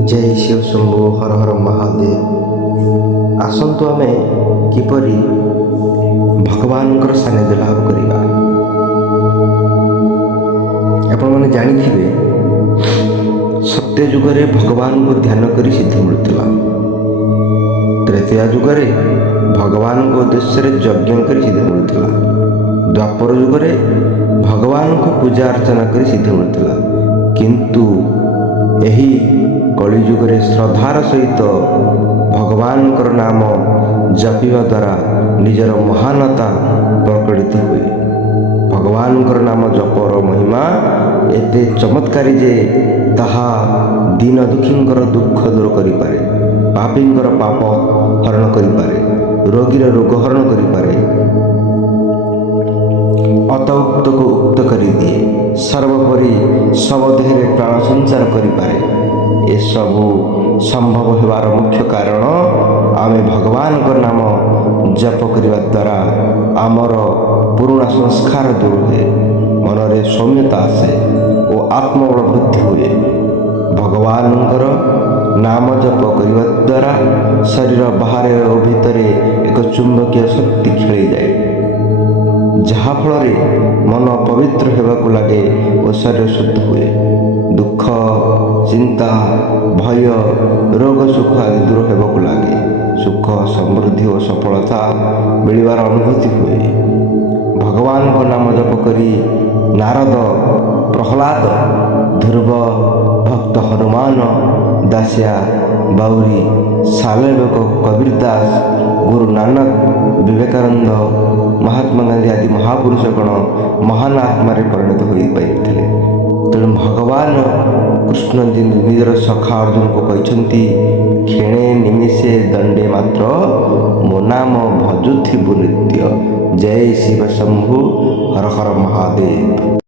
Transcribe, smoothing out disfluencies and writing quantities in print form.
जय शिव शंभु हर हर महादेव। आसतु आमे किपरि भगवानଙ୍କର सानिध्य लाभ करिबा। आपण माने जानिथिबे सत्य जुगरे भगवान को ध्यान करी सिद्धि मिलुतला। त्रेतया जुगरे भगवान को उद्देश्य रे यज्ञ करी सिद्धि मिलुतला। द्वापर जुगरे भगवान को पूजा अर्चना करी सिद्धि मिलुतला। किंतु एही कली जुगरे श्रद्धार सहित भगवान नाम जपिवा द्वारा निजर महानता प्रकटित हुए। भगवान नाम जपर महिमा एते चमत्कारी जे ताहा दीन दुखींकर दुख दूर करि पारे, पापींकर पाप हरण करि पारे, रोगीर रोग हरण करि पारे, अत उक्त को उक्त करि दिए, सर्वोपरि सब देहरे प्राण संचार करि पारे। ए सबु संभव हेबार मुख्य कारण आमे भगवान नाम जप करिवा द्वारा आमर पुरुणा संस्कार दूर हुए, मनरे सौम्यता आसे और आत्मबल वृद्धि हुए। भगवान नाम जप करिवा द्वारा शरीर बाहर और भितरे एक चुंबकीय शक्ति खेली जाए, जहा फल मन पवित्र हेबाकु लागे और शरीर शुद्ध हुए। दुख चिंता भय रोग सुख आदि दूर हेबाकु लागे, सुख समृद्धि और सफलता मिलिबार अनुभूति हुए। भगवान को नाम जप करी नारद, प्रहलाद, ध्रुव, भक्त हनुमान, दासिया, बाउरी, सालेबक, कबीरदास, गुरु नानक, विवेकानंद, महात्मा गांधी आदि महापुरुष गण महान आत्मारे परिणत हो पाइथिले। तेणु भगवान कृष्ण निजर सखा अर्जुन को कहते, क्षणे निमिषे दंडे मात्र मो नाम भजुथिबु नित्य। जय शिव शंभु हर हर महादेव।